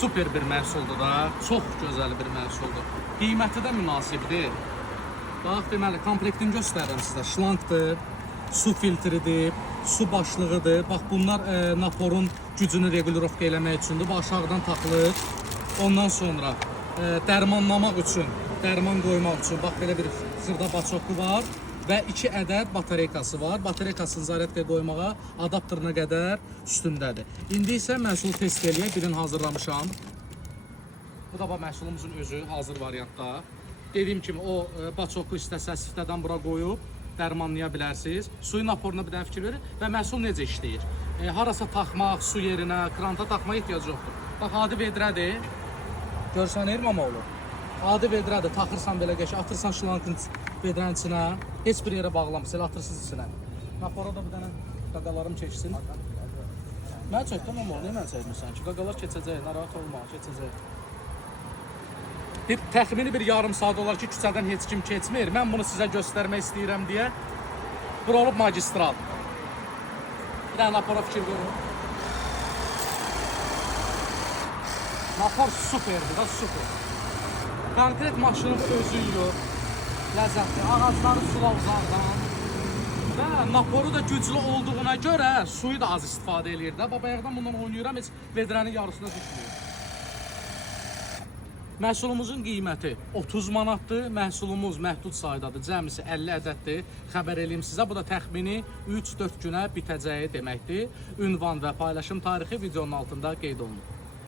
super bir məhsuldur da. Çox gözəl bir məhsuldur. Qiyməti də münasibdir. Bax, deməli, komplektini göstərirəm sizə. Şlankdır, su filtridir, su başlığıdır. Bax, bunlar naporun gücünü regulirovka eləmək üçündür. Bu aşağıdan taxılır. Ondan sonra dərmanlamaq üçün, dərman qoymaq üçün bax, belə bir xırda baçoku var və 2 ədəd batareykası var. Batareykasını zaryadkaya qoymağa adapterına qədər üstündədir. İndi isə məhsul test eləyək. Birini hazırlamışam. Bu da məhsulumuzun özü hazır variantda. Dediyim kimi o baçoku istəsəz siftədən bura qoyub dərmanlaya bilərsiniz. Suyun naporuna bir dənə fikir verin və məhsul necə işləyir. Harasa taxmaq, su yerinə, kranta taxmağa ehtiyac yoxdur. Bax, adi vedrədir. Görsən, mama olur. Adi vedrədir. Taxırsan belə qəşəng, atırsan şlankın vedrənin içinə. Heç bir yerə bağlamırsın, elə atırsınız içinə. Napora da bir dənə qaqalarım keçsin. Mən çəkdim, mama olur. Niyə mən çəkmirsən ki? Qaqalar keçəcək, narahat olma, keçəcək. Təxmini bir yarım saat olar ki, küçədən heç kim keçmir. Mən bunu sizə göstərmək istəyirəm deyə. Bura olub magistral. Bir dənə napora fikir verin. Napor superdir da, super. Konkret maşının özü yox. Ləzzətli. Ağacları sula uzaqdan. Və naporu da güclü olduğuna görə suyu da az istifadə edir də. Bayaqdan bundan oynayıram, heç vedrənin yarısına düşmür. Məhsulumuzun qiyməti 30 manatdır. Məhsulumuz məhdud saydadır. Cəmisi 50 ədəddir. Xəbər eləyim sizə. Bu da təxmini 3-4 günə bitəcəyi deməkdir. Ünvan və paylaşım tarixi videonun altında qeyd olunur.